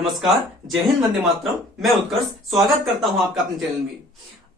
नमस्कार, जय हिंद, वंदे मातरम। मैं उत्कर्ष स्वागत करता हूं आपका अपने चैनल में।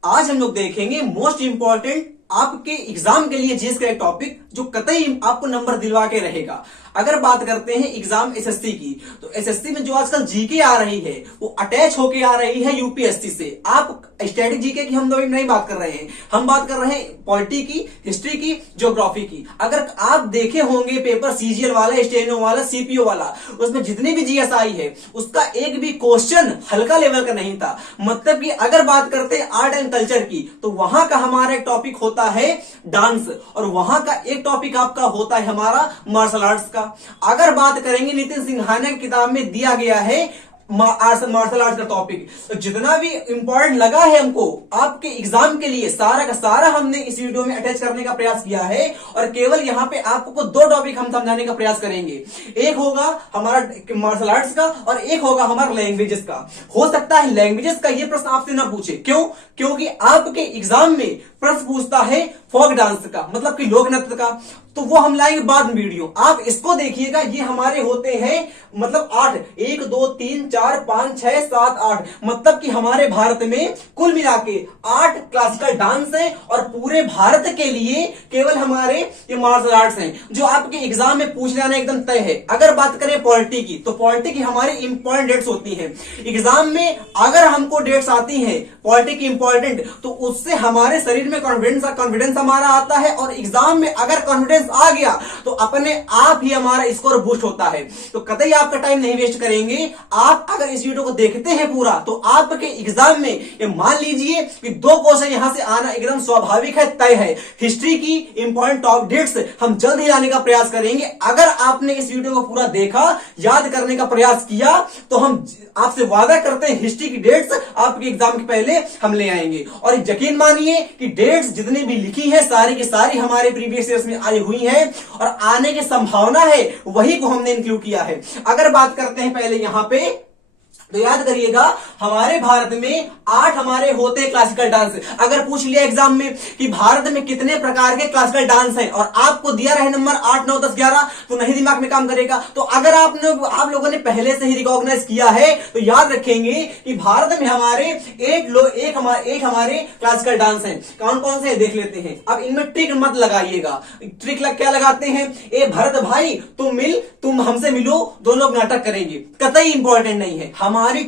आज हम लोग देखेंगे मोस्ट इंपॉर्टेंट आपके एग्जाम के लिए जीएस का एक टॉपिक जो कतई आपको नंबर दिलवा के रहेगा। अगर बात करते हैं एग्जाम एसएससी की, तो एसएससी में जो आजकल जीके आ रही है वो अटैच होके आ रही है यूपीएससी से। आप स्टैटिक जीके की हम लोग नहीं बात कर रहे हैं, हम बात कर रहे हैं पॉलिटी की, हिस्ट्री की, ज्योग्राफी की। अगर आप देखे होंगे पेपर सीजीएल वाला, स्टेनो वाला, सीपीओ वाला, उसमें जितनी भी जीएस आई है उसका एक भी क्वेश्चन हल्का लेवल का नहीं था। मतलब कि अगर बात करते हैं आर्ट एंड कल्चर की, तो वहां का हमारा एक टॉपिक होता है डांस, और वहां का एक टॉपिक आपका होता है हमारा मार्शल आर्ट्स का। अगर बात करेंगे नितिन सिंघानिया की किताब में दिया गया है मार्शल आर्ट्स का टॉपिक, तो जितना भी इंपॉर्टेंट लगा है हमको आपके एग्जाम के लिए सारा का सारा हमने इस वीडियो में अटैच करने का प्रयास किया है। और केवल यहां पे आपको दो टॉपिक हम समझाने का प्रयास करेंगे। एक होगा हमारा मार्शल आर्ट्स का और एक होगा हमारा लैंग्वेजेस का। हो सकता है लैंग्वेजेस का ये प्रश्न आपसे ना पूछे, क्यों? क्योंकि आपके एग्जाम में प्रश्न पूछता है फोक डांस का, मतलब कि लोक नृत्य का, तो वो हम लाएंगे बाद में वीडियो। आप इसको देखिएगा, ये हमारे होते हैं मतलब 8, 1 2 3 4 5 6 7 8, मतलब कि हमारे भारत में कुल मिला के 8 क्लासिकल डांस हैं और पूरे भारत के लिए केवल हमारे ये मार्शल आर्ट्स हैं जो आपके एग्जाम में पूछ जाना एकदम तय है। अगर बात करें पॉलिटी की, तो पॉलिटी की हमारी इंपॉर्टेंट डेट्स होती है एग्जाम में। अगर हमको डेट्स आती है पॉलिटी की इंपॉर्टेंट, तो उससे हमारे शरीर में कॉन्फिडेंस हमारा आता है, और एग्जाम में अगर कॉन्फिडेंस आ गया तो अपने आप ही हमारा स्कोर बूस्ट होता है। तो कतई आपका टाइम नहीं वेस्ट करेंगे। आप अगर इस वीडियो को देखते हैं पूरा, तो आपके एग्जाम में ये मान लीजिए कि 2 क्वेश्चन यहां से आना एकदम स्वाभाविक है, तय है। हिस्ट्री की इंपॉर्टेंट टॉप डेट्स हम जल्द ही लाने का प्रयास करेंगे। अगर आपने इस वीडियो को पूरा देखा, याद करने का प्रयास किया, तो हम आपसे वादा करते हैं हिस्ट्री की डेट्स आपके एग्जाम के पहले हम ले आएंगे। और यकीन मानिए कि डेट्स जितनी भी लिखी है सारी की सारी हमारे प्रीवियस ईयर्स में आई हुई है, और आने की संभावना है वही को हमने इंक्लूड किया है। अगर बात करते हैं पहले यहां पे, तो याद करिएगा हमारे भारत में 8 हमारे होते हैं क्लासिकल डांस। अगर पूछ लिया एग्जाम में कि भारत में कितने प्रकार के क्लासिकल डांस हैं, और आपको दिया रहे नंबर 8 9 10 11, तो नहीं दिमाग में काम करेगा। तो अगर आप लोगों ने पहले से ही रिकॉग्नाइज किया है, तो याद रखेंगे कि भारत में हमारे एक हमारे क्लासिकल डांस हैं। कौन कौन से देख लेते हैं। अब इनमें ट्रिक मत लगाइएगा। ट्रिक क्या लगाते हैं, ए भरत भाई तुम हमसे मिलो, दोनों लोग नाटक करेंगे, कतई इंपॉर्टेंट नहीं है। हमारी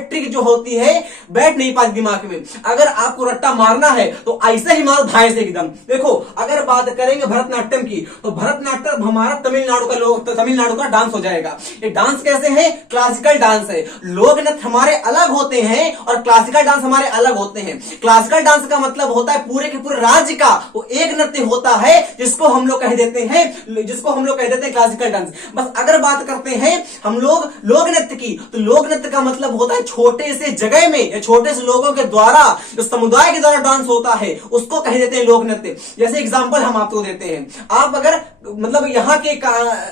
ट्रिक जो होती है बैठ नहीं पाती दिमाग में। अगर आपको रट्टा मारना है तो ऐसे ही मारो, धाए से एकदम। देखो अगर बात करेंगे भरतनाट्यम की, तो भरतनाट्यम हमारा तमिलनाडु का डांस हो जाएगा। ये डांस कैसे है? क्लासिकल डांस है। लोक नृत्य हमारे अलग होते हैं और क्लासिकल डांस हमारे अलग होते हैं। क्लासिकल डांस का मतलब होता है पूरे के पूरे राज्य का वो एक नृत्य होता है, जिसको हम लोग कह देते हैं क्लासिकल डांस। बस अगर बात करते हैं हम लोग लोक नृत्य की, तो लोक नृत्य का मतलब होता है छोटे से जगह में या छोटे से लोगों के द्वारा, जो समुदाय के द्वारा डांस होता है, उसको कह देते हैं लोक नृत्य। जैसे एग्जांपल हम आपको देते हैं, आप अगर मतलब यहाँ के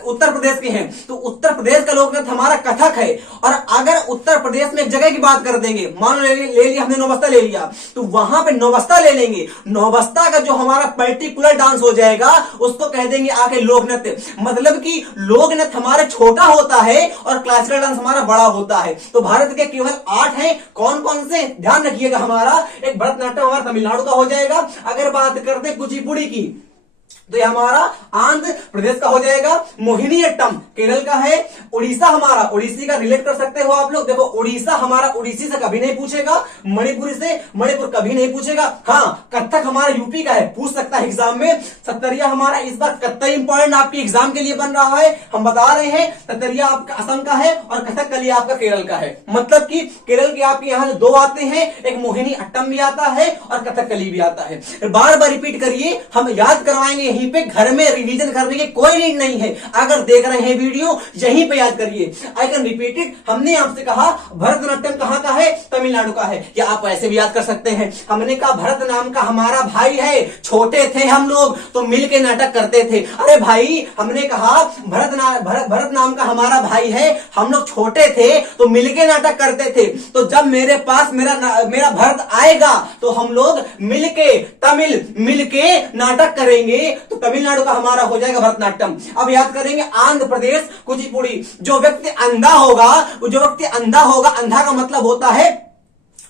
उत्तर प्रदेश के हैं, तो उत्तर प्रदेश का लोक नृत्य हमारा कथक है। और अगर उत्तर प्रदेश में एक जगह की बात कर देंगे, मान लो ले लिया हमने नौबस्ता ले लिया, तो वहां पे नौबस्ता ले लेंगे। नौबस्ता का जो हमारा पर्टिकुलर डांस हो जाएगा उसको कह देंगे आके लोक नृत्य। मतलब कि लोक नृत्य हमारा छोटा होता है और क्लासिकल डांस हमारा बड़ा होता है। तो भारत के केवल 8 हैं। कौन कौन से ध्यान रखिएगा, हमारा एक भरतनाट्यम हमारा तमिलनाडु का हो जाएगा। अगर बात करते हैं कुचिपुड़ी की, तो ये हमारा आंध्र प्रदेश का हो जाएगा। मोहिनीअट्टम केरल का है। उड़ीसा हमारा, उड़ीसी का रिलेट कर सकते हो आप लोग। देखो उड़ीसा हमारा उड़ीसी से कभी नहीं पूछेगा, मणिपुरी से मणिपुर कभी नहीं पूछेगा। हाँ, कथक हमारा यूपी का है, पूछ सकता है एग्जाम में। सत्तरिया हमारा इस बार कतई इंपॉर्टेंट आपके एग्जाम के लिए बन रहा है, हम बता रहे हैं। सत्तरिया आपका असम का है और कथक कली आपका केरल का है। मतलब कि केरल के आपके यहाँ 2 आते हैं, एक मोहिनीअट्टम भी आता है और कथक कली भी आता है। बार बार रिपीट करिए, हम याद करवाएंगे यहीं पे, घर में रिवीजन करने की कोई नीड नहीं है। अगर देख रहे हैं वीडियो, यहीं पे याद करिए। I can repeat it. हमने आपसे कहा भरतनाट्यम कहां का है? तमिलनाडु का है। या आप ऐसे भी याद कर सकते हैं, हमने कहा भरत नाम का हमारा भाई है, छोटे थे हम लोग तो मिलके नाटक करते थे। अरे भाई, हमने कहा भरत नाम का हमारा भाई है, हम लोग छोटे थे तो मिलके नाटक करते थे। तो जब मेरे पास मेरा भरत आएगा तो हम लोग मिलके नाटक करेंगे। करेंगे तो तमिलनाडु का हमारा हो जाएगा भरतनाट्यम। अब याद करेंगे आंध्र प्रदेश कुचिपुड़ी। जो व्यक्ति अंधा होगा, अंधा का मतलब होता है,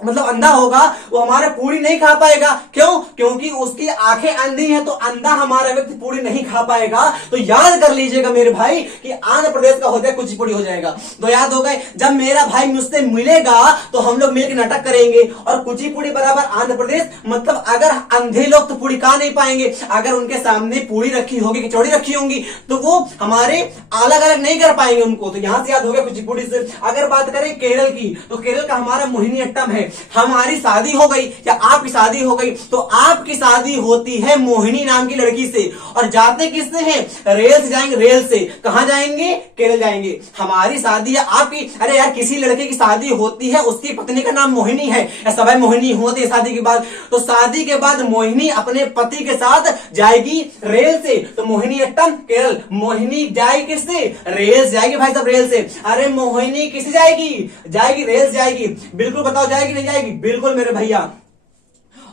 मतलब अंधा होगा, वो हमारा पूरी नहीं खा पाएगा। क्यों? क्योंकि उसकी आंखें अंधी हैं, तो अंधा हमारा व्यक्ति पूरी नहीं खा पाएगा। तो याद कर लीजिएगा मेरे भाई कि आंध्र प्रदेश का हो जाए कुचिपुड़ी हो जाएगा। तो याद हो गए, जब मेरा भाई मुझसे मिलेगा तो हम लोग मिलकर नाटक करेंगे। और कुचिपुड़ी बराबर आंध्र प्रदेश, मतलब अगर अंधे लोग तो पूरी खा नहीं पाएंगे, अगर उनके सामने पूरी रखी होगी, कचौड़ी रखी होंगी, तो वो हमारे अलग अलग नहीं कर पाएंगे उनको। तो यहां से याद हो गया कुचिपुड़ी से। अगर बात करें केरल की, तो केरल का हमारा मोहिनीअट्टम है। हमारी शादी हो गई या आपकी शादी हो गई, तो आपकी शादी होती है मोहिनी नाम की लड़की से, और जाते किससे हैं? रेल से जाएंगे। रेल से कहां जाएंगे? केरल जाएंगे। हमारी शादी या आपकी, अरे यार किसी लड़के की शादी होती है, उसकी पत्नी का नाम मोहिनी है, या सब मोहिनी होते हैं शादी के बाद। तो शादी के बाद मोहिनी अपने पति के साथ जाएगी रेल से, तो मोहिनीअट्टम केरल। मोहिनी जाएगी किससे? रेल से जाएगी भाई साहब, रेल से। अरे मोहिनी किससे जाएगी? जाएगी रेल से जाएगी। बिल्कुल बताओ जाएगी नहीं जाएगी? बिल्कुल मेरे भैया।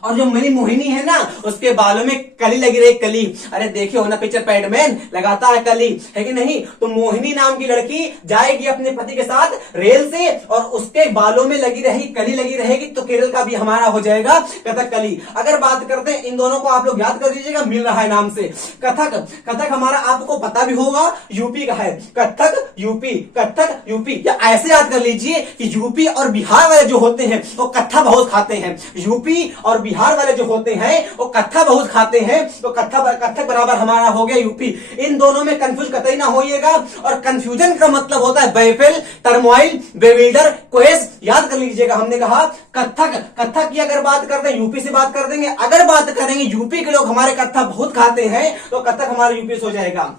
और जो मेरी मोहिनी है ना, उसके बालों में कली लगी रही, कली। अरे देखिए हो ना पिक्चर पैडमैन, लगाता है कली, है कि नहीं? तो मोहिनी नाम की लड़की जाएगी अपने पति के साथ रेल से, और उसके बालों में लगी रही कली लगी रहेगी। तो केरल का भी हमारा हो जाएगा कथकली। अगर बात करते हैं इन दोनों को, आप लोग याद कर दीजिएगा, मिल रहा है नाम से कथक। कथक हमारा आपको पता भी होगा यूपी का है। कथक यूपी, कथक यूपी, या ऐसे याद कर लीजिए कि यूपी और बिहार वाले जो होते हैं वो कत्था बहुत खाते हैं। यूपी और बिहार वाले जो होते हैं वो कत्था बहुत खाते हैं। तो कथक बराबर हमारा हो गया यूपी। इन दोनों में कंफ्यूज कतई ना होइएगा। और कंफ्यूजन का मतलब होता है बैफिल, टर्मोइल, बेविल्डर, क्वेस। याद कर लीजिएगा, हमने कहा कत्थक की अगर बात करते हैं यूपी से बात कर देंगे। अगर बात करेंगे यूपी के लोग हमारे कत्था बहुत खाते हैं, तो कत्थक हमारे यूपी से हो जाएगा।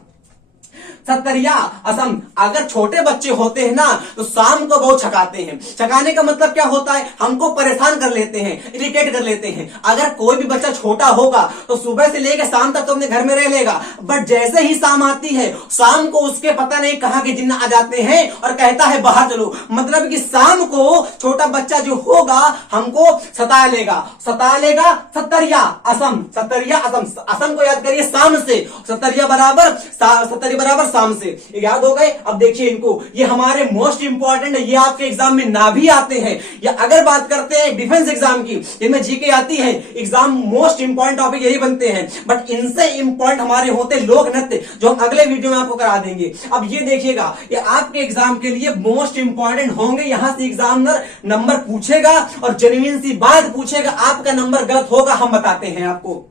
सत्तरिया असम। अगर छोटे बच्चे होते हैं ना, तो शाम को बहुत छकाते हैं। छकाने का मतलब क्या होता है? हमको परेशान कर लेते हैं, इरिटेट कर लेते हैं। अगर कोई भी बच्चा छोटा होगा तो सुबह से लेकर शाम तक तो अपने घर में रह लेगा, बट जैसे ही शाम आती है, शाम को उसके पता नहीं कहां के जिन्न आ जाते हैं और कहता है बाहर चलो। मतलब कि शाम को छोटा बच्चा जो होगा हमको सता लेगा। सत्तरिया असम। सत्तरिया असम। असम को याद करिए शाम से, सत्तरिया बराबर शाम से। याद हो गए? अब देखिए इनको, ये हमारे मोस्ट इंपॉर्टेंट है, ये आपके एग्जाम में ना भी आते हैं। या अगर बात करते हैं डिफेंस एग्जाम की, जिनमें जीके आती है, एग्जाम मोस्ट इंपॉर्टेंट टॉपिक यही बनते हैं, बट इनसे इंपॉर्टेंट हमारे होते लोक नृत्य, जो हम अगले वीडियो में आपको करा देंगे। अब ये देखिएगा, ये आपके एग्जाम के लिए मोस्ट इंपॉर्टेंट होंगे। यहां से एग्जामिनर नंबर पूछेगा और जेन्युइन सी बात पूछेगा, आपका नंबर गलत होगा, हम बताते हैं आपको,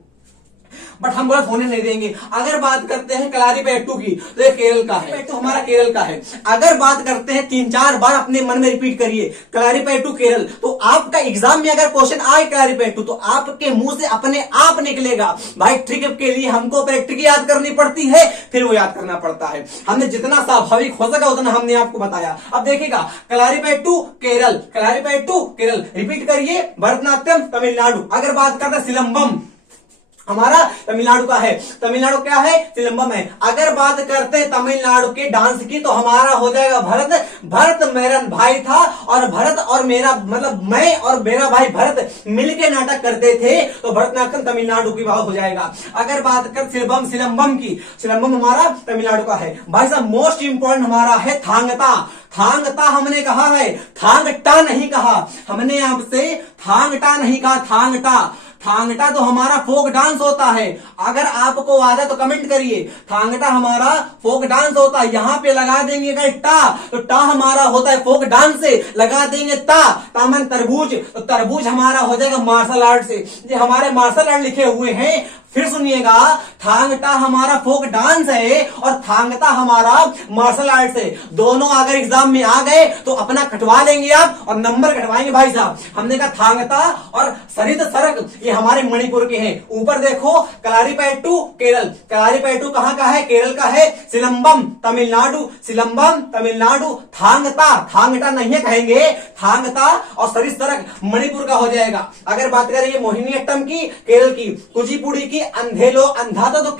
बट हम गलत होने नहीं देंगे। अगर बात करते हैं कलारीपयट्टू की, तो ये केरल का है, तो हमारा केरल का है। अगर बात करते हैं 3-4 बार अपने मन में रिपीट करिए कलारीपयट्टू केरल, तो आपका एग्जाम में अगर क्वेश्चन आए कलारीपयट्टू, तो आपके मुंह से अपने आप निकलेगा। भाई ट्रिक के लिए हमको पहले ट्रिक याद करनी पड़ती है, फिर वो याद करना पड़ता है। हमने जितना स्वाभाविक हो सका उतना हमने आपको बताया। अब देखिएगा, कलारीपयट्टू केरल, कलारीपयट्टू केरल, रिपीट करिए। भरतनाट्यम तमिलनाडु। अगर बात करते हैं सिलंबम, हमारा तमिलनाडु का है। तमिलनाडु क्या है? सिलंबम है। अगर बात करते हैं तमिलनाडु के डांस की, तो हमारा हो जाएगा भरत। भरत मेरा भाई था, और भरत और मेरा, मतलब मैं और मेरा भाई भरत मिलके नाटक करते थे, तो भरतनाट्यम तमिलनाडु की बात हो जाएगा। अगर बात कर सिलंबम की, सिलंबम हमारा तमिलनाडु का है। भाई साहब मोस्ट इंपॉर्टेंट हमारा है थांगता। थांगता हमने कहा है, थांगटा नहीं कहा हमने, आपसे थांगटा नहीं कहा, थांगटा। थांगटा तो हमारा फोक डांस होता है। अगर आपको आता तो कमेंट करिए। थांगटा हमारा फोक डांस होता है। यहां पे लगा देंगे अगर टा, तो टा हमारा होता है फोक डांस से। लगा देंगे ता मन तरबूज, तो तरबूज हमारा हो जाएगा मार्शल आर्ट से। ये हमारे मार्शल आर्ट लिखे हुए हैं। फिर सुनिएगा, थांगटा हमारा फोक डांस है और थांगता हमारा मार्शल आर्ट है। दोनों अगर एग्जाम में आ गए तो अपना कटवा लेंगे आप, और नंबर कटवाएंगे भाई साहब। हमने कहा थांगता और सरित सरक, ये हमारे मणिपुर के हैं। ऊपर देखो कलारीपयट्टू केरल। कलारीपयट्टू कहां का है? केरल का है। सिलंबम तमिलनाडु, सिलंबम तमिलनाडु। थांगता, थांगटा नहीं है कहेंगे, थांगता और सरित सरक मणिपुर का हो जाएगा। अगर बात करेंगे मोहिनीअट्टम की, केरल की, कुचिपुड़ी की, अंधे लोग, अंधा था तो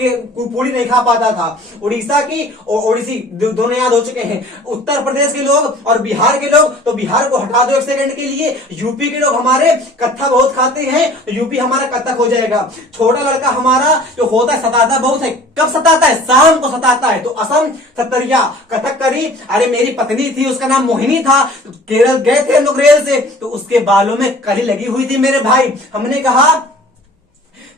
पूरी नहीं खा पाता था। उड़ीसा की ओडिसी दोनों याद हो चुके हैं। उत्तर प्रदेश के लोग और बिहार के लोग, तो बिहार को हटा दो एक सेकंड के लिए। यूपी के लोग हमारे कत्था बहुत खाते हैं, तो यूपी हमारा कत्थक हो जाएगा। छोटा लड़का हमारा जो होता है सताता बहुत है। कब सताता है? शाम को सताता है। तो असम सतरिया कथक करी। अरे मेरी पत्नी थी, उसका नाम मोहिनी था, केरल गए थे हम लोग रेल से, तो उसके बालों में कली लगी हुई थी मेरे भाई। हमने कहा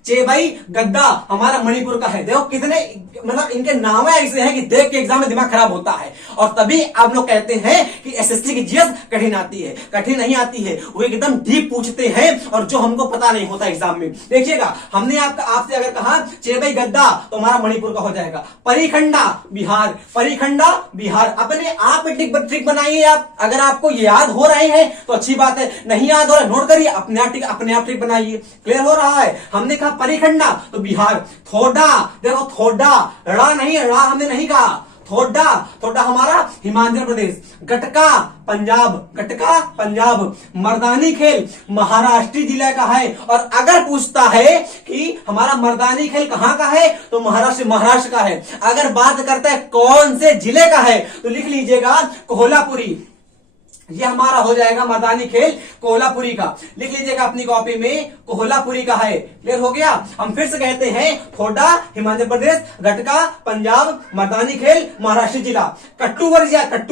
चेबई गद्दा हमारा मणिपुर का है। देखो कितने मतलब इनके नाम ऐसे हैं कि देख के एग्जाम में दिमाग खराब होता है। और तभी आप लोग कहते हैं कि एसएससी की जीएस कठिन आती है। कठिन नहीं आती है, वो एकदम डीप पूछते हैं और जो हमको पता नहीं होता एग्जाम में। देखिएगा, हमने आपसे अगर कहा चेबई गद्दा तो हमारा मणिपुर का हो जाएगा। परिखंडा बिहार, परिखंडा बिहार। अपने आप में ट्रिक बनाइए आप। अगर आपको याद हो रहे हैं तो अच्छी बात है, नहीं याद हो रहा है नोट करिए, अपने आप ट्रिक बनाइए। क्लियर हो रहा है? हमने कहा परिखंडा तो बिहार। थोड़ा देखो, थोड़ा रा नहीं, रा हमने नहीं कहा। थोड़ा, थोड़ा हमारा हिमाचल प्रदेश। गटका पंजाब, गटका पंजाब। मर्दानी खेल महाराष्ट्र जिला का है। और अगर पूछता है कि हमारा मर्दानी खेल कहां का है तो महाराष्ट्र का है। अगर बात करता है कौन से जिले का है तो लिख लीजिएगा कोल्हापुरी। ये हमारा हो जाएगा मर्दानी खेल कोल्हापुरी का। लिख लीजिएगा अपनी कॉपी में, कोल्हापुरी का है। क्लियर हो गया? हम फिर से कहते हैं, थोड़ा हिमाचल प्रदेश, गटका पंजाब, मर्दानी खेल महाराष्ट्र जिला। कट्टू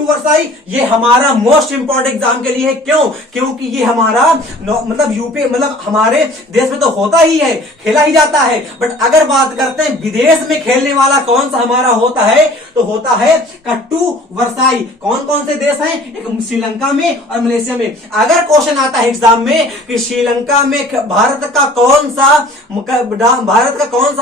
वरसाई ये हमारा मोस्ट इंपॉर्टेंट एग्जाम के लिए है। क्यों? क्योंकि ये हमारा मतलब यूपी मतलब हमारे देश में तो होता ही है, खेला ही जाता है। बट अगर बात करते हैं विदेश में खेलने वाला कौन सा हमारा होता है तो होता है कट्टू वरसाई। कौन कौन से देश हैं? एक श्रीलंका में और मलेशिया में। अगर क्वेश्चन आता है एग्जाम में कि श्रीलंका में भारत का कौन सा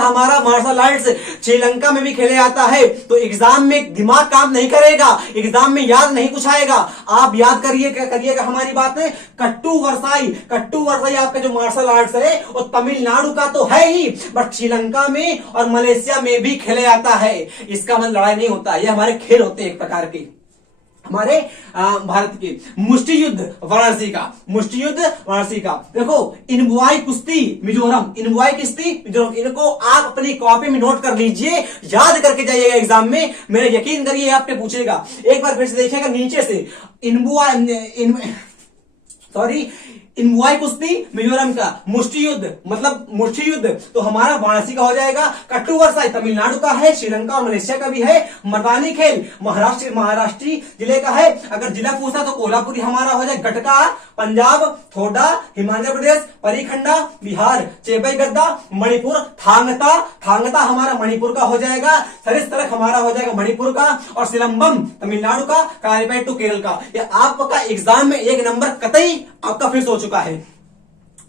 हमारा मार्शल आर्ट्स श्रीलंका में भी खेले जाता है, तो एग्जाम में दिमाग काम नहीं करेगा, एग्जाम में याद नहीं कुछ आएगा। आप याद करिएगा हमारी बात है। कट्टू वरसाई आपका जो मार्शल आर्ट्स है वो तमिलनाडु का तो है ही, बट श्रीलंका में और मलेशिया में भी खेले जाता है। इसका मतलब लड़ाई नहीं होता, ये हमारे खेल होते हैं एक प्रकार के हमारे भारत के। मुष्टि युद्ध वाराणसी का। देखो इनबुआई कुश्ती मिजोरम, इनको आप अपनी कॉपी में नोट कर लीजिए, याद करके जाइएगा एग्जाम में। मेरे यकीन करिए आपने पूछेगा। एक बार फिर से देखिएगा नीचे से, इनबुआई कुश्ती मिजोरम का। मुष्टि युद्ध तो हमारा वाराणसी का हो जाएगा। कट्टू वरसाई तमिलनाडु का है, श्रीलंका और मलेशिया का भी है। मर्दानी खेल महाराष्ट्र जिले का है। अगर जिला पूछा तो कोल्हापुरी हमारा हो जाए। गटका पंजाब, थोड़ा हिमाचल प्रदेश, परिखंडा बिहार, चेबई गद्दा मणिपुर, थांगता हमारा मणिपुर का हो जाएगा। सरिस्त्रक हमारा हो जाएगा मणिपुर का। और सिलंबम तमिलनाडु का, कालीपेट्टू केरल का। ये आपका एग्जाम में एक नंबर कतई आपका फिक्स हो चुका है।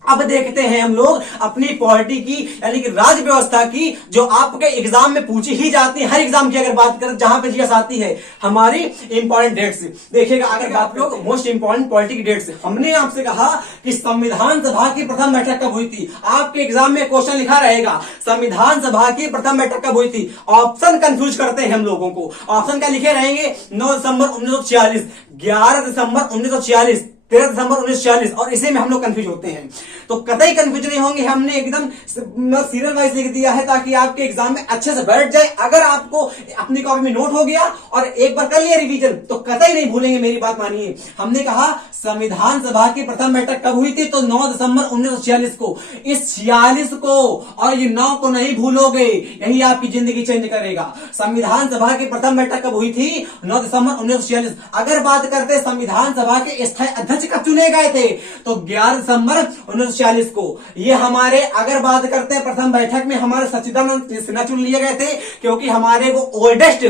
अब देखते हैं हम लोग अपनी पॉलिटी की यानी कि राज्य व्यवस्था की, जो आपके एग्जाम में पूछी ही जाती है। हर एग्जाम की अगर बात करें जहां पे जीएस आती है, हमारी इंपॉर्टेंट डेट्स देखिएगा। अगर बात लोग मोस्ट इंपॉर्टेंट पॉलिटी की डेट्स, हमने आपसे कहा कि संविधान सभा की प्रथम बैठक कब हुई थी। आपके एग्जाम में क्वेश्चन लिखा रहेगा संविधान सभा की प्रथम बैठक कब हुई थी। ऑप्शन कंफ्यूज करते हैं हम लोगों को। ऑप्शन क्या लिखे रहेंगे? 9 दिसंबर 1946, 11 दिसंबर 1946, 13 दिसंबर 1946। और इसी में हम लोग कंफ्यूज होते हैं, तो कतई कंफ्यूज नहीं होंगे। हमने एकदम सीरियल वाइज लिख दिया है ताकि आपके एग्जाम में अच्छे से बैठ जाए। अगर आपको अपनी कॉपी में नोट हो गया और एक बार कर लिया रिवीजन तो कतई नहीं भूलेंगे, मेरी बात मानिए। हमने कहा संविधान सभा की प्रथम बैठक कब हुई थी तो 9 दिसंबर 1946 को। इस 46 को और ये 9 को नहीं भूलोगे, यही आपकी जिंदगी चेंज करेगा। संविधान सभा की प्रथम बैठक कब हुई थी? 9 दिसंबर 1946। अगर बात करते संविधान सभा के स्थायी अध्यक्ष कब चुने गए थे तो 11 दिसंबर 1946 को। ये हमारे अगर बात करते हैं प्रथम बैठक में हमारे सच्चिदानंद सिन्हा चुन लिए गए थे, क्योंकि हमारे वो ओल्डेस्ट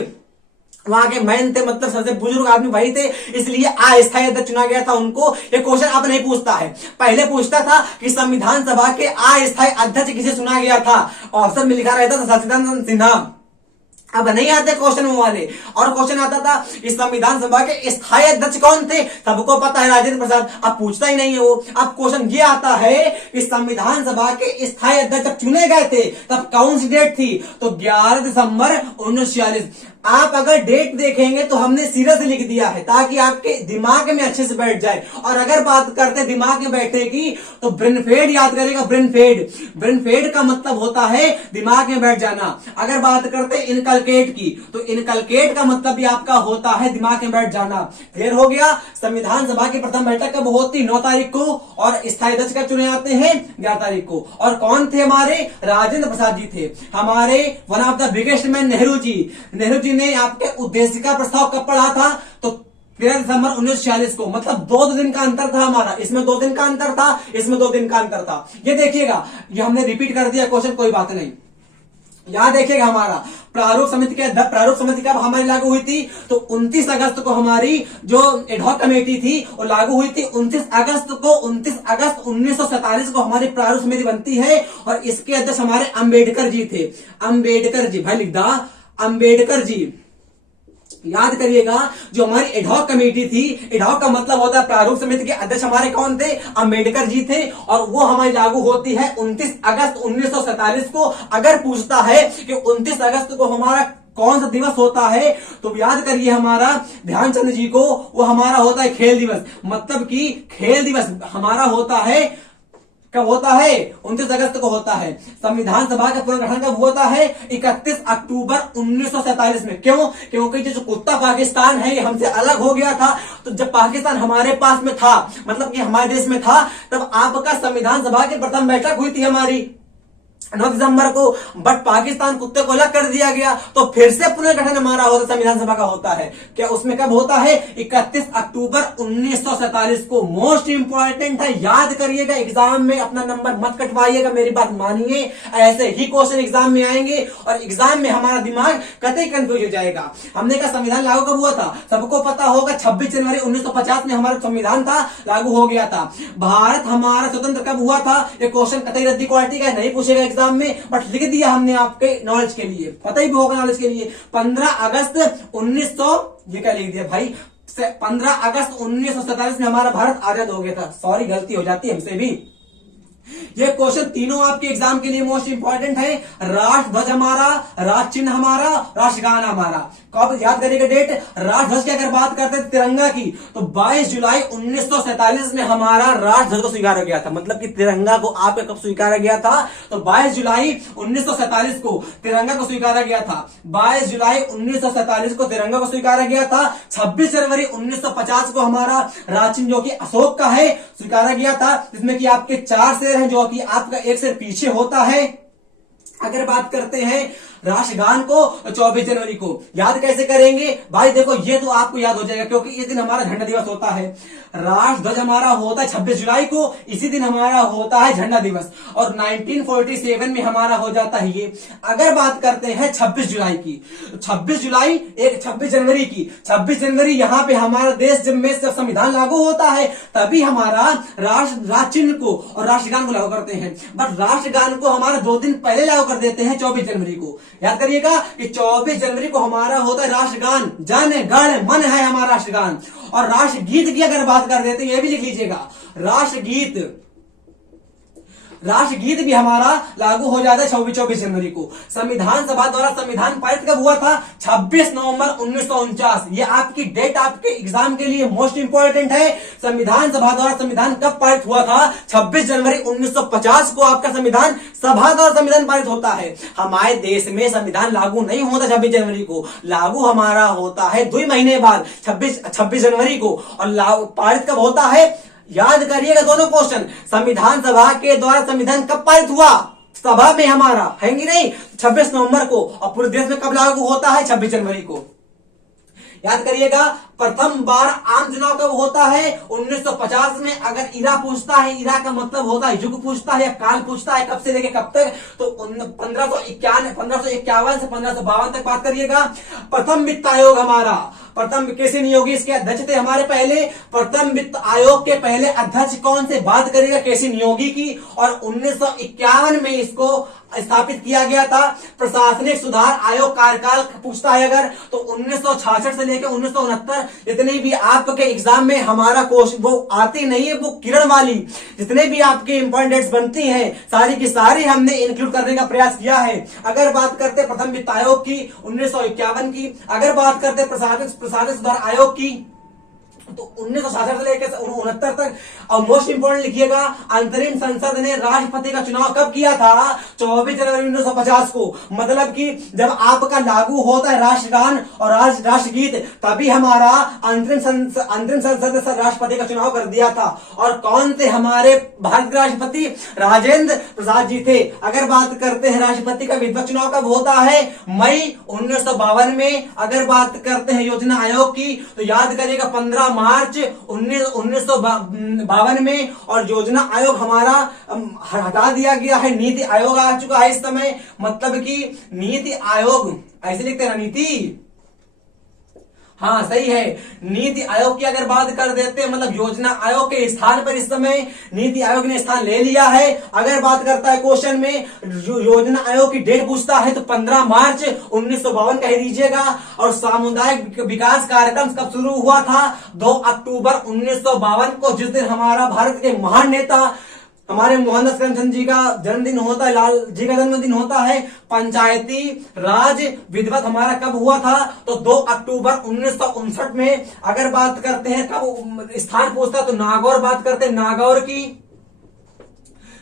वहां के मैन थे, मतलब सबसे बुजुर्ग आदमी वही थे, इसलिए अस्थायी अध्यक्ष चुना गया था उनको। ये क्वेश्चन अब नहीं पूछता है, पहले पूछता था कि संविधान सभा के अस्थायी अध्यक्ष किसे चुना गया था। ऑप्शन में लिखा रहता था सच्चिदानंद सिन्हा। अब नहीं आते क्वेश्चन वाले, और क्वेश्चन आता था इस संविधान सभा के स्थायी अध्यक्ष कौन थे, सबको पता है राजेंद्र प्रसाद। अब पूछता ही नहीं है वो। अब क्वेश्चन ये आता है कि संविधान सभा के स्थायी अध्यक्ष चुने गए थे तब कौन सी डेट थी तो 11 दिसंबर 1946। आप अगर डेट देखेंगे तो हमने सिरे से लिख दिया है ताकि आपके दिमाग में अच्छे से बैठ जाए। और अगर बात करते दिमाग में बैठने की तो ब्रेनफेड याद करेगा। ब्रेनफेड का मतलब होता है दिमाग में बैठ जाना। अगर बात करते इनकलकेट की तो इनकलकेट का मतलब भी आपका होता है दिमाग में बैठ जाना। क्लियर हो गया। संविधान सभा की प्रथम बैठक कब होती? 9 तारीख को। और स्थायी अध्यक्ष कब चुने जाते हैं? 11 तारीख को। और कौन थे हमारे? राजेंद्र प्रसाद जी थे हमारे। One of the biggest man Nehru ji ने आपके उद्देशिका प्रस्ताव कब पढ़ा था? तो 13 दिसंबर 1946 को। मतलब 2 दिन का अंतर था हमारा। इसमें 2 दिन का अंतर था, इसमें 2 दिन का अंतर था। ये देखिएगा, ये हमने रिपीट कर दिया क्वेश्चन, कोई बात नहीं। यहां देखिएगा हमारा प्रारूप समिति कब हमारी लागू हुई थी? तो 29 अगस्त को हमारी जो एडहॉक कमेटी थी वो लागू हुई थी। 29 अगस्त 1947 को हमारी प्रारूप समिति बनती है। और इसके अध्यक्ष हमारे अंबेडकर जी थे। अंबेडकर जी, भाई लिख दा, अंबेडकर जी। याद करिएगा, जो हमारी एडहॉक कमेटी थी, एडहॉक का मतलब होता है प्रारूप समिति के अध्यक्ष हमारे कौन थे? अंबेडकर जी थे। और वो हमारी लागू होती है 29 अगस्त 1947 को। अगर पूछता है कि 29 अगस्त को हमारा कौन सा दिवस होता है तो याद करिए हमारा ध्यानचंद जी को, वो हमारा होता है खेल दिवस। मतलब कि खेल दिवस हमारा होता है, कब होता है? 29 अगस्त को होता है। संविधान सभा का पुनर्गठन कब होता है? 31 अक्टूबर 1947 में। क्यों? क्योंकि जो कुत्ता पाकिस्तान है ये हमसे अलग हो गया था। तो जब पाकिस्तान हमारे पास में था, मतलब कि हमारे देश में था, तब आपका संविधान सभा की प्रथम बैठक हुई थी हमारी 9 दिसंबर को। बट पाकिस्तान कुत्ते को अलग कर दिया गया, तो फिर से पुनर्गठन हमारा होता संविधान सभा का होता है। क्या उसमें कब होता है? 31 अक्टूबर 1947 को। मोस्ट इंपॉर्टेंट है, याद करिएगा। एग्जाम में अपना नंबर मत कटवाइएगा, मेरी बात मानिए। ऐसे ही क्वेश्चन एग्जाम में आएंगे और एग्जाम में हमारा दिमाग कतई कंफ्यूज हो जाएगा। हमने कहा संविधान लागू कब हुआ था? सबको पता होगा 26 जनवरी 1950 में हमारा संविधान था, लागू हो गया था। भारत हमारा स्वतंत्र कब हुआ था? ये क्वेश्चन कतई रद्दी क्वालिटी का नहीं पूछेगा एग्जाम में, बट लिख दिया हमने आपके नॉलेज के लिए, पता ही भी होगा नॉलेज के लिए। 15 अगस्त 1900, ये क्या लिख दिया भाई? 15 अगस्त 1947 में हमारा भारत आजाद हो गया था। सॉरी, गलती हो जाती है हमसे भी। ये क्वेश्चन तीनों आपके एग्जाम के लिए मोस्ट इंपॉर्टेंट है। राष्ट्र ध्वज हमारा, राष्ट्र चिन्ह हमारा, राष्ट्रगान हमारा। कब याद करिएगा डेट? राष्ट्र ध्वज की अगर बात करते हैं तिरंगा की, तो 22 जुलाई 1947 में हमारा राष्ट्र ध्वज को स्वीकारा गया था। मतलब कि तिरंगा को आपके कब स्वीकारा गया था? तो 22 जुलाई 1947 को तिरंगा को स्वीकारा गया था। 22 जुलाई 1947 को तिरंगा को स्वीकारा गया था। 26 जनवरी 1950 को हमारा राष्ट्र चिन्ह जो कि अशोक का है स्वीकारा गया था, जिसमें कि आपके 4 शेर हैं, जो कि आपका एक शेर पीछे होता है। अगर बात करते हैं राष्ट्रगान को, 24 जनवरी को। याद कैसे करेंगे भाई? देखो, ये तो आपको याद हो जाएगा क्योंकि इस दिन हमारा झंडा दिवस होता है। राष्ट्र ध्वज हमारा होता है 26 जुलाई को, इसी दिन हमारा होता है झंडा दिवस। और 1947 में हमारा हो जाता है ये। अगर बात करते हैं 26 जुलाई की, 26 जुलाई एक 26 जनवरी की, 26 जनवरी यहां पे हमारा देश जब संविधान लागू होता है, तभी हमारा राष्ट्र चिन्ह को और राष्ट्रगान को लागू करते हैं। बट राष्ट्रगान को हमारा 2 दिन पहले लागू कर देते हैं, 24 जनवरी को। याद करिएगा कि 24 जनवरी को हमारा होता है राष्ट्रगान। जन गण मन है हमारा राष्ट्रगान। और राष्ट्रगीत की अगर बात कर देते हैं, ये भी लिख लीजिएगा, राष्ट्रगीत भी हमारा लागू हो जाता है 24 जनवरी को। संविधान सभा द्वारा संविधान पारित कब हुआ था? 26 नवंबर 1949। ये आपकी डेट आपके एग्जाम के लिए मोस्ट इंपॉर्टेंट है। संविधान सभा द्वारा संविधान कब पारित हुआ था? 26 जनवरी 1950 को आपका संविधान सभा द्वारा संविधान पारित होता है। हमारे देश में संविधान लागू नहीं होता 26 जनवरी को, लागू हमारा होता है 2 महीने बाद 26 जनवरी को। और पारित कब होता है? याद करिएगा दोनों क्वेश्चन। संविधान सभा के द्वारा संविधान कब पारित हुआ? सभा में हमारा है कि नहीं? 26 नवंबर को। और पूरे देश में कब लागू होता है? 26 जनवरी को। याद करिएगा, प्रथम बार आम चुनाव कब होता है? 1950 में। अगर इरा पूछता है, इरा का मतलब होता है युग पूछता है या काल पूछता है, कब से लेके कब तक, तो 1551 से 1552 तक बात करिएगा। प्रथम वित्त आयोग हमारा, प्रथम केसी नियोगी इसके अध्यक्ष थे हमारे पहले। प्रथम वित्त आयोग के पहले अध्यक्ष कौन से? बात करिएगा केसी नियोगी की। और 1951 में इसको स्थापित किया गया था। प्रशासनिक सुधार आयोग कार्यकाल पूछता है अगर, तो 1966 से लेकर 1969 अंदर जितने भी आपके एग्जाम में हमारा क्वेश्चन वो आती नहीं है, वो किरण वाली जितने भी आपके इंपॉर्टेंट डेट्स बनती हैं सारी की सारी हमने इंक्लूड करने का प्रयास किया है। अगर बात करते प्रथम वित्त आयोग की 1951 की, अगर बात करते प्रशासनिक सुधार आयोग की तो 1966 से लेकर 69 तक, और मोस्ट इंपोर्टेंट लिखिएगा अंतरिम संसद ने राष्ट्रपति का चुनाव कब किया था? 24 जनवरी 1950 को। मतलब कि जब आपका लागू होता है राष्ट्रगान और राष्ट्रगीत, तभी हमारा अंतरिम संसद ने राष्ट्रपति का चुनाव कर दिया था। और कौन थे हमारे भारत के राष्ट्रपति? राजेंद्र प्रसाद जी थे। अगर बात करते हैं राष्ट्रपति का विधिवत चुनाव कब होता है? मई 1952 में। अगर बात करते हैं योजना आयोग की तो याद करिएगा 15 मार्च 1952 में। और योजना आयोग हमारा हटा दिया गया है, नीति आयोग आ चुका है इस समय। मतलब कि नीति आयोग ऐसे लिखते हैं ना, नीति, हाँ सही है, नीति आयोग की अगर बात कर देते हैं मतलब योजना आयोग के स्थान पर इस समय नीति आयोग ने स्थान ले लिया है। अगर बात करता है क्वेश्चन में योजना आयोग की डेट पूछता है तो 15 मार्च 1952 कह दीजिएगा। और सामुदायिक विकास कार्यक्रम कब शुरू हुआ था? 2 अक्टूबर 1952 को, जिस दिन हमारा भारत के महान नेता हमारे मोहनदास करमचंद जी का जन्मदिन होता है, लाल जी का जन्मदिन होता है। पंचायती राज विधिवत हमारा कब हुआ था? तो 2 अक्टूबर 1959 में। अगर बात करते हैं कब स्थान पूछता तो नागौर बात करते हैं, नागौर की,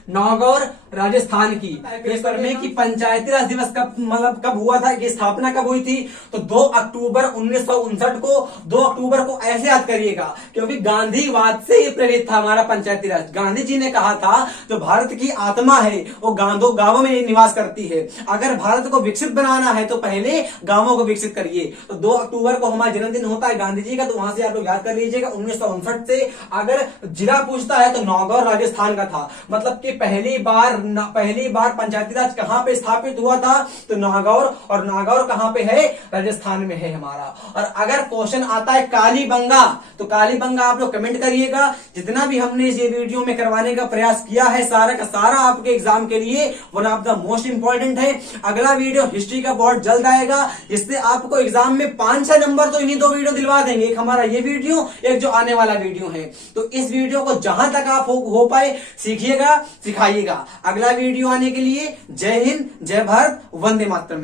नागौर राजस्थान की। पेपर में कि पंचायती राज दिवस कब मतलब कब हुआ था, कि स्थापना कब हुई थी? तो 2 अक्टूबर 1959 को। 2 अक्टूबर को ऐसे याद करिएगा क्योंकि गांधीवाद से ही प्रेरित था हमारा पंचायती राज। गांधी जी ने कहा था जो भारत की आत्मा है वो गांवों में निवास करती है। अगर भारत को विकसित बनाना है तो पहले गांवों को विकसित करिए। तो 2 अक्टूबर को हमारा जन्मदिन होता है गांधी जी का, तो वहां से आप लोग याद कर लीजिएगा 1959 से। अगर जिला पूछता है तो नागौर राजस्थान का था। मतलब कि पहली बार पंचायती राज कहां पे स्थापित हुआ था? तो नागौर। और नागौर कहां पे है? राजस्थान में है हमारा। और अगर क्वेश्चन आता है कालीबंगा, तो कालीबंगा आप लोग कमेंट करिएगा। जितना भी हमने इस वीडियो में करवाने का प्रयास किया है सारा का सारा आपके एग्जाम के लिए one of the most important है। अगला वीडियो हिस्ट्री का बहुत जल्द आएगा, जिससे आपको एग्जाम में 5-6 नंबर तो इन्हीं 2 वीडियो दिलवा देंगे। एक हमारा ये वीडियो, एक जो आने वाला वीडियो है। तो इस वीडियो को जहां तक आप हो पाए सीखिएगा, सिखाइएगा। अगला वीडियो आने के लिए जय हिंद, जय भारत, वंदे मातरम।